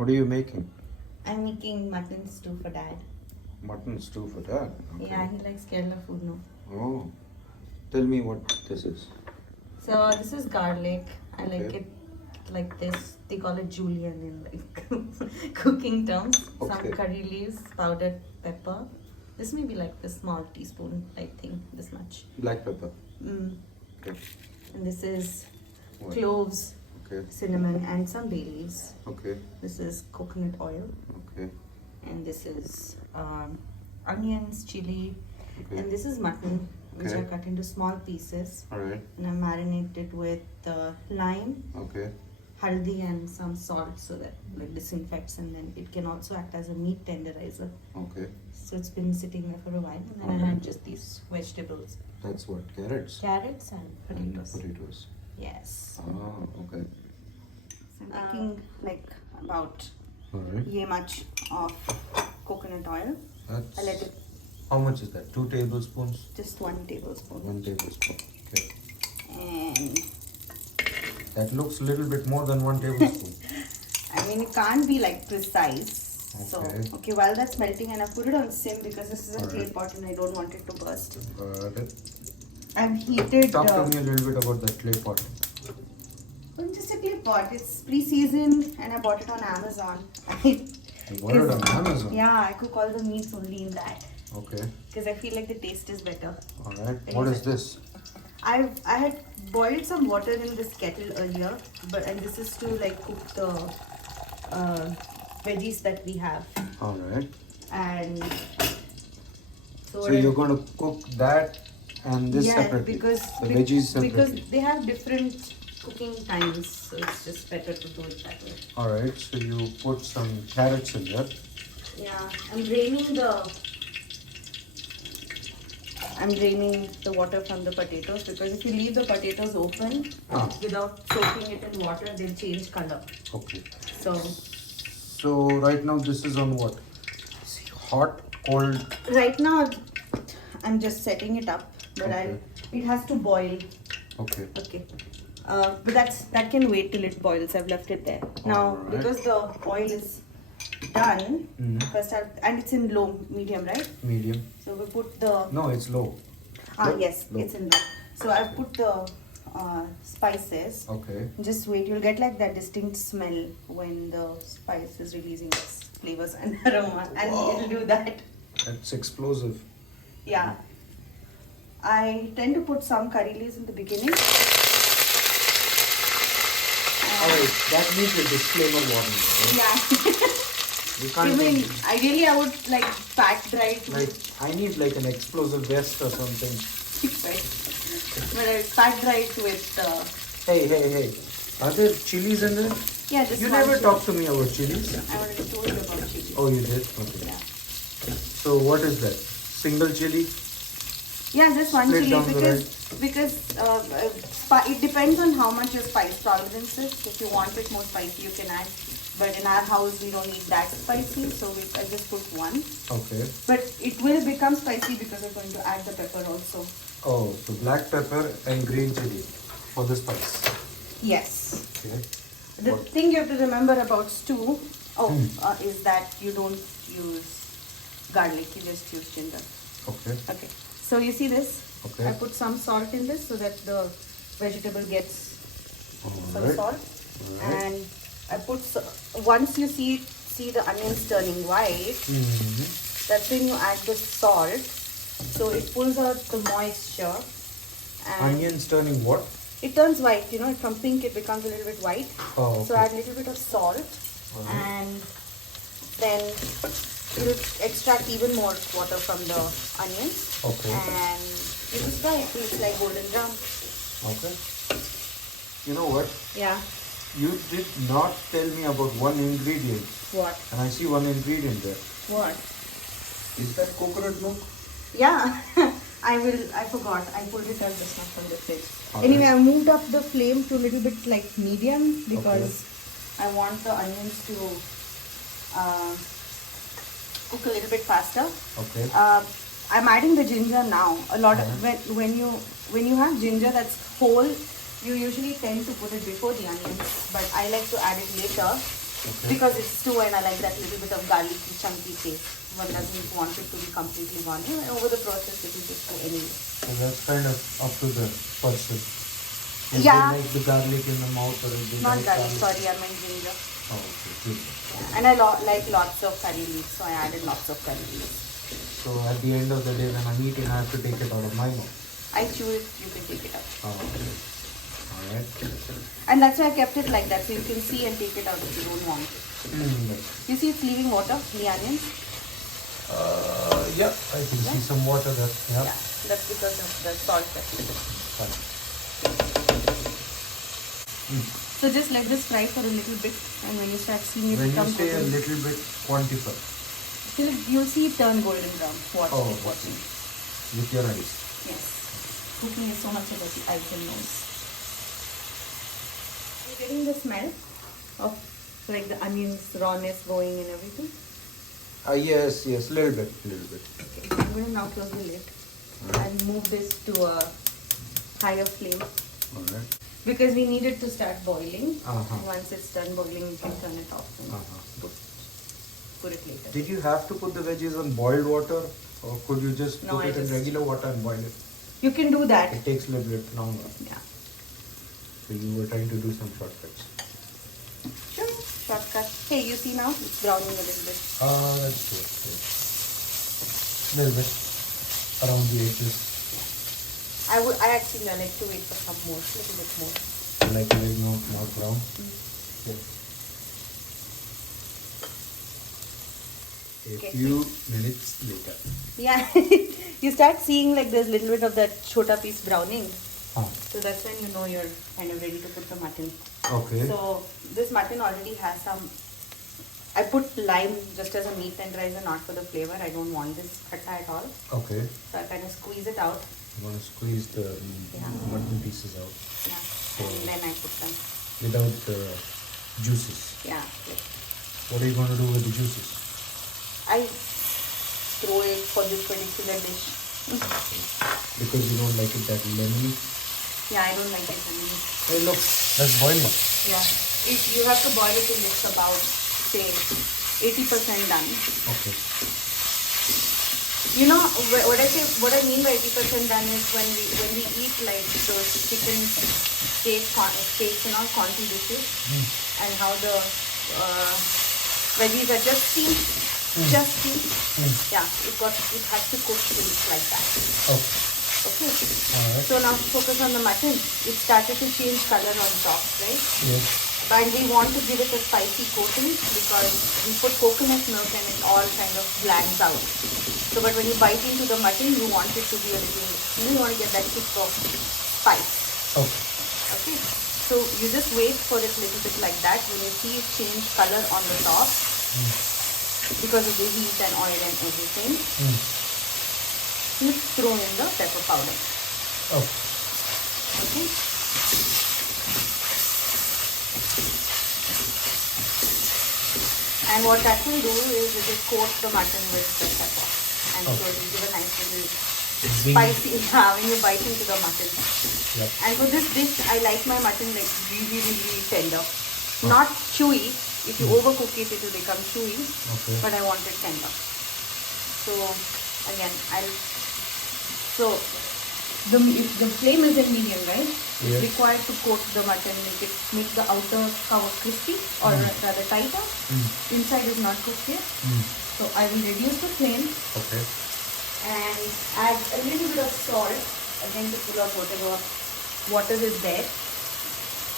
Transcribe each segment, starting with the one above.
What are you making? I'm making mutton stew for Dad. Mutton stew for Dad? Okay. Yeah, he likes Kerala food now. Oh. Tell me what this is. So this is garlic. I like Okay. it like this. They call it julienne in like cooking terms. Okay. Some curry leaves, powdered pepper. This may be like the small teaspoon type thing, this much. Black pepper. Okay. Okay. And this is What? cloves, Okay. cinnamon, and some bay leaves. Okay. This is coconut oil. Okay. And this is onions, chili. Okay. And this is mutton, which Okay. I cut into small pieces. Alright. And I marinate it with lime, Okay. haldi, and some salt so that like disinfects, and then it can also act as a meat tenderizer. Okay. So it's been sitting there for a while, and then I had just these vegetables, That's what? Carrots? carrots and And potatoes. potatoes. Yes. Ah, okay. So I'm making like about Alright. ye much of coconut oil. That's... I let it How much is that? 2 tablespoons? just 1 tablespoon. 1 tablespoon. Okay. And That looks a little bit more than 1 tablespoon. I mean, it can't be like precise. So, Okay. okay, while that's melting, and I put it on sim because this is a clay Alright. pot and I don't want it to burst. Got it. I've heated. Talk to me a little bit about that clay pot. Well, just a clay pot. It's pre-seasoned and I bought it on Amazon. You bought it on Amazon? Yeah, I cook all the meats only in that Okay. because I feel like the taste is better. Alright. What is this? I had boiled some water in this kettle earlier, and this is to like cook the veggies that we have. Alright. And So you're going to cook that and this yeah, separately? because the veggies separately? because they have different cooking times, so it's just better to do it that way. Alright, so you put some carrots in there. Yeah, I'm draining the water from the potatoes, because if you leave the potatoes open without soaking it in water, they'll change color. Okay. So right now this is on what? Hot, cold? right now I'm just setting it up, but Okay. it has to boil. Okay. Okay. But that can wait till it boils. I've left it there. Now, Alright. because the oil is done, first and it's in medium, right? Medium. So we put the... No, it's low. yes, low. it's in low. So I've put the spices. Okay. Just wait. You'll get like that distinct smell when the spice is releasing its flavors and aroma. And it'll do that. That's explosive. Yeah. I tend to put some curry leaves in the beginning. Alright, that needs a disclaimer warning, right? Yeah. You can't Even ideally, I would like pat dry it like, with, I need like an explosive vest or something. right? But I pat dry it with. Hey. Are there chilies in there? Yeah, just You one never chili. talked to me about chilies. I already told you about chili. Oh, you did? Okay. Yeah. So what is that? Single chili? Yeah, just one Split chili down the because it depends on how much your spice tolerance is. If you want it more spicy, you can add. But in our house, we don't need that spicy, so I just put one. Okay. But it will become spicy because we're going to add the pepper also. Oh, so black pepper and green chili for the spice. Yes. Okay. The thing you have to remember about stew is that you don't use garlic, you just use ginger. Okay. Okay. So you see this? Okay. I put some salt in this so that the vegetable gets some Alright. salt. Alright. And I put, once you see the onions turning white, that's when you add the salt. So it pulls out the moisture. And Onions turning what? it turns white, from pink it becomes a little bit white. Oh, okay. So add a little bit of salt, Alright. and then it will extract even more water from the onions. Okay. And you just fry it till it's like golden brown. Okay. You know what? Yeah. You did not tell me about one ingredient. What? And I see one ingredient there. What? Is that coconut milk? Yeah. I forgot. I pulled it out just now from the fridge. Alright. Anyway, I moved up the flame to a little bit like medium because I want the onions to cook a little bit faster. Okay. I'm adding the ginger now. A lot of when you have ginger that's whole, you usually tend to put it before the onions, but I like to add it later Okay. Because it's stew and I like that little bit of garlicky chunky taste. One doesn't want it to be completely gone. And over the process, it will just go anyway. So that's kind of up to the person. If Yeah. they like the garlic in the mouth or if they Not like garlic, sorry, I meant ginger. Oh, okay. Good. Yeah. And I like lots of curry leaves, so I added lots of curry leaves. So at the end of the day, when I'm eating, I have to take it out of my mouth. I chew it, you can take it out. Oh, okay. Alright. And that's why I kept it like that, so you can see and take it out if you don't want it. You see it's leaving water, the onions? Yeah, I can see some water there. Yeah. Yeah, that's because of the salt that we put. Fine. So just let this fry for a little bit, and when you start seeing it When you become say a golden, little bit, quantify. till you'll see it turn golden brown. Watch Oh, it, watch it. With your eyes. Yes. Cooking is so much about the eyes and nose. You're getting the smell of like the onions rawness going and everything. Yes, little bit. Okay, I'm going to now close the lid and move this to a higher flame. Alright. Because we need it to start boiling. Uh-huh. Once it's done boiling, you can turn it off and put it later. Did you have to put the veggies on boiled water, or could you just No, put it in regular water and boil it? You can do that. It takes a little bit longer. Yeah. So you were trying to do some shortcuts. Sure. Shortcut. Hey, you see now? It's browning a little bit. That's good. Little bit around the edges. I actually like to wait for some more, a little bit more. Like a little more brown. Yeah. A Okay. few minutes later. Yeah. You start seeing like there's a little bit of that chota piece browning. So that's when you know you're kind of ready to put the mutton. Okay. So this mutton already has some. I put lime just as a meat tenderizer, not for the flavor. I don't want this khatta at all. Okay. So I kind of squeeze it out. You want to squeeze the mutton pieces out. Yeah. And then I put them. Without the juices. Yeah. What are you going to do with the juices? I throw it for this particular dish. Because you don't like it that lemony? Yeah, I don't like it anymore. Hey, look, that's boiling. Yeah. You have to boil it till it's about, say, 80% done. Okay. You know, what I mean by 80% done is when we eat like those chicken steaks and all confit dishes, and how the veggies are just steamed. Yeah, it has to cook till it's like that. Okay. Alright. So now focus on the mutton. It started to change color on top, right? Yes. And we want to give it a spicy coating because we put coconut milk and it all kind of blands out. So, but when you bite into the mutton, you want it to be a little, you want to get that kick of spice. Okay. So you just wait for it a little bit like that. When you see it change color on the top, because of the heat and oil and everything, you throw in the pepper powder. Okay. And what that will do is it will coat the mutton with the pepper. And so it will give a nice little spicy when you bite into the mutton. Yep. And for this dish, I like my mutton like really, really tender. Not chewy. If you overcook it, it will become chewy. Okay. But I want it tender. So again, if the flame is in medium, right? It's required to coat the mutton, make the outer cover crispy or rather tighter. Inside is not cooked yet. So I will reduce the flame. Okay. And add a little bit of salt again to pull out whatever water is there.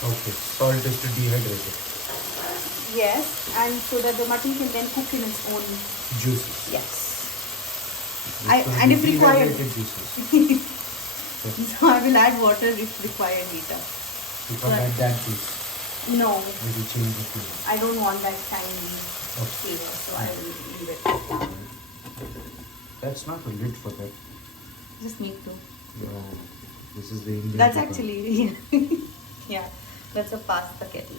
Okay. Salt is to dehydrate it. Yes, and so that the mutton can then cook in its own juices. Yes. And if required. Juices. So I will add water if required later. You can't add that juice. No. It will change the flavor. I don't want that tiny flavor, so I will leave it. That's not a lid for that. Just need to. No, this is the Indian. That's cooker. actually, yeah, that's a pasta kettle.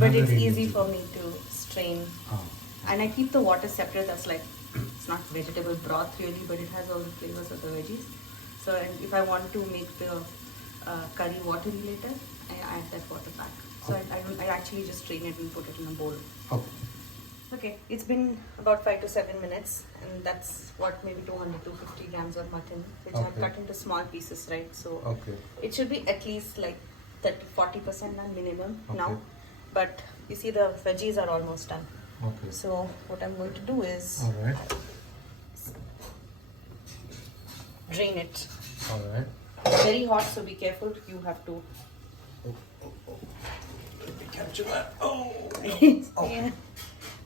But it's easy for me to strain. Ah. And I keep the water separate. That's like, it's not vegetable broth really, but it has all the flavors of the veggies. So and if I want to make the curry water later, I add that water back. So I actually just strain it and put it in a bowl. Okay. Okay, it's been about 5 to 7 minutes, and that's what, maybe 200 to 250 grams of mutton, which I've cut into small pieces, right? So it should be at least like 30-40% minimum now. But you see the veggies are almost done. Okay. So what I'm going to do is drain it. Alright. It's very hot, so be careful. You have to. Let me capture that. Oh. Yeah.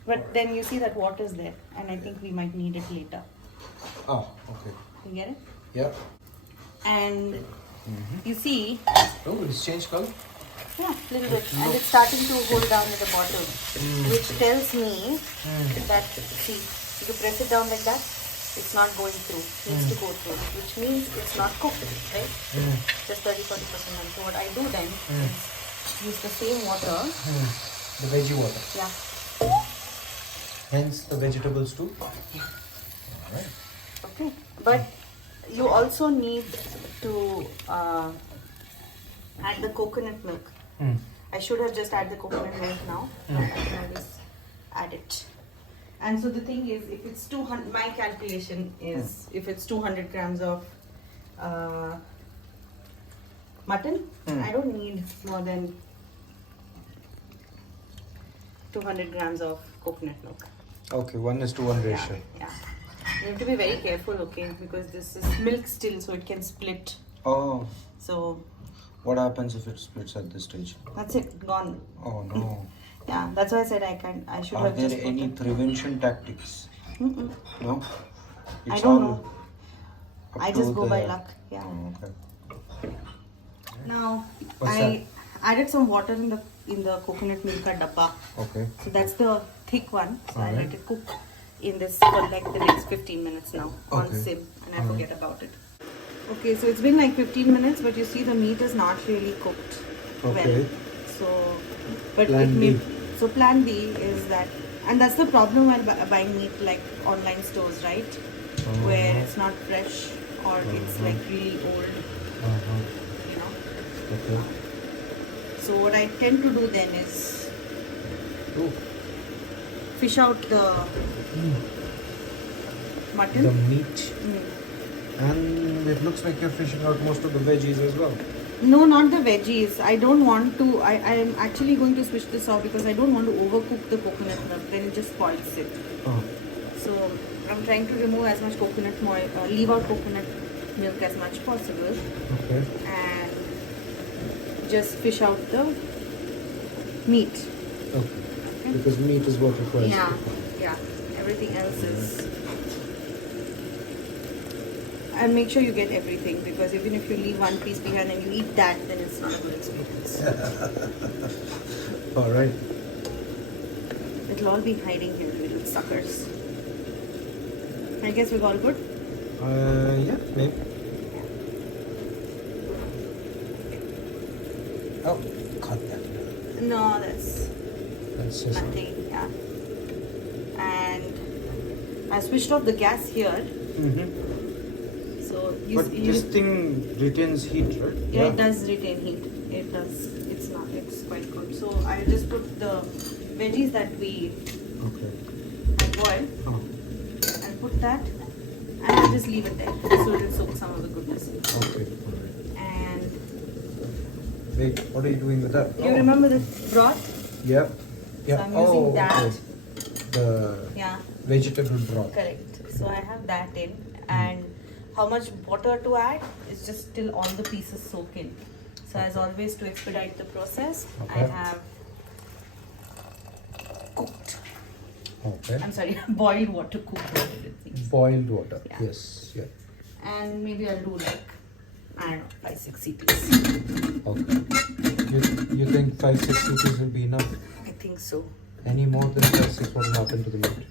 But then you see that water's there, and I think we might need it later. Oh, okay. You get it? Yeah. And you see. Oh, it's changed color? Yeah, a little bit. And it's starting to hold down at the bottom, which tells me that, see, if you press it down like that, it's not going through. It needs to go through, which means it's not cooked, right? Just 30-40%. So what I do then is use the same water. The veggie water. Yeah. Hence the vegetables too? Yeah. Alright. Okay. But you also need to add the coconut milk. I should have just added the coconut milk now. But I can always add it. And so the thing is, if it's 200, my calculation is if it's 200 grams of mutton, I don't need more than 200 grams of coconut milk. Okay, 1:1 ratio. Yeah. You have to be very careful, okay, because this is milk still, so it can split. Oh. So. What happens if it splits at this stage? That's it, gone. Oh no. Yeah, that's why I said I should have just. Are there any prevention tactics? No? I don't know. I just go by luck. Yeah. Oh, okay. Now What's I added some water in the coconut milk dabba. Okay. So that's the thick one. So I let it cook in this for like the next 15 minutes now on sim, and I forget about it. Okay, so it's been like 15 minutes, but you see the meat is not really cooked well. So, but plan B is that, and that's the problem while buying meat like online stores, right? Where it's not fresh or it's like really old, you know. Okay. So what I tend to do then is fish out the mutton. The meat. And it looks like you're fishing out most of the veggies as well. No, not the veggies. I don't want to. I am actually going to switch this off because I don't want to overcook the coconut milk. Then it just spoils it. So I'm trying to remove as much coconut oil, leave out coconut milk as much possible. Okay. And just fish out the meat. Okay. Because meat is what requires. Yeah. Everything else is. And make sure you get everything, because even if you leave one piece behind and you eat that, then it's not a good experience. Alright. It'll all be hiding here, little suckers. I guess we're all good? Yeah, maybe. Oh, cut that. No, that's just nothing, yeah. And I switched off the gas here. So this thing retains heat, right? Yeah, it does retain heat. It does. It's quite good. So I just put the veggies that we had boiled and put that, and I'll just leave it there so it'll soak some of the goodness in. Okay. And wait, what are you doing with that? You remember the broth? Yeah. So I'm using that. The vegetable broth. Correct. So I have that in, and how much water to add is just till all the pieces soak in. So as always, to expedite the process, I have cooked. I'm sorry, boiled water, cooked water. Boiled water. Yeah. Yes. Yeah. And maybe I'll do like, I don't know, 5-6 CPs. Okay. You think 5-6 CPs will be enough? I think so. Any more than 5-6, what will happen to the meat?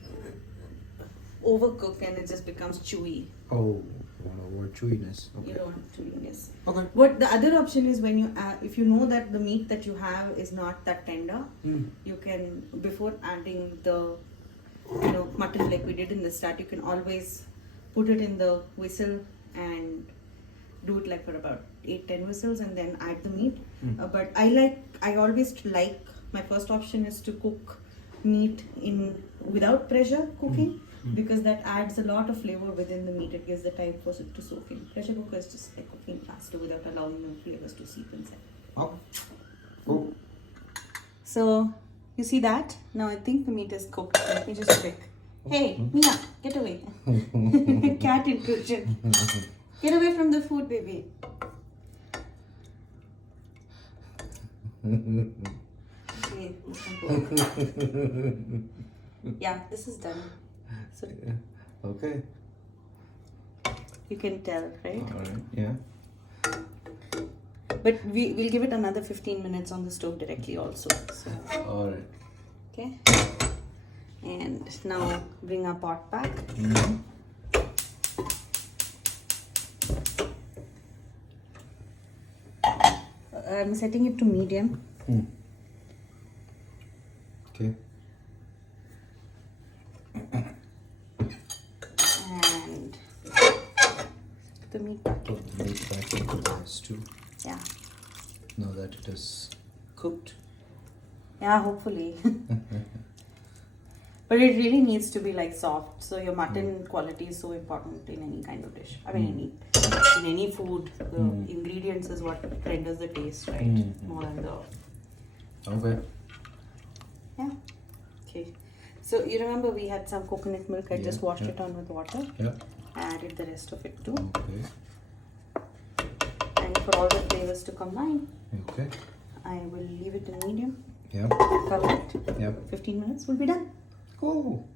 Overcook and it just becomes chewy. Oh, you want to avoid chewiness. Okay. You don't want chewiness. Okay. But the other option is when you, if you know that the meat that you have is not that tender, you can, before adding the, mutton like we did in the start, you can always put it in the whistle and do it like for about 8-10 whistles and then add the meat. But I always like, my first option is to cook meat without pressure cooking, because that adds a lot of flavor within the meat. It gives the time for it to soak in. Pressure cooker is just like cooking faster without allowing the flavors to seep inside. Oh. Cool. So you see that? Now I think the meat is cooked. Let me just check. Hey, Mia, get away. Cat intrusion. Get away from the food, baby. Okay, yeah, this is done. So Okay. you can tell, right? Alright, yeah. But we'll give it another 15 minutes on the stove directly also. So, Alright. okay. And now bring our pot back. I'm setting it to medium. Okay. And the meat back. Put the meat back into the stew. Yeah. Now that it is cooked. Yeah, hopefully. But it really needs to be like soft. So your mutton quality is so important in any kind of dish. I mean, in any food, the ingredients is what renders the taste, right? More than the... Okay. Yeah. Okay. So you remember we had some coconut milk. I just washed it on with water. Yeah. I added the rest of it too. Okay. And for all the flavors to combine, Okay. I will leave it in medium. Yeah. Cover it. Yep. 15 minutes will be done. Cool.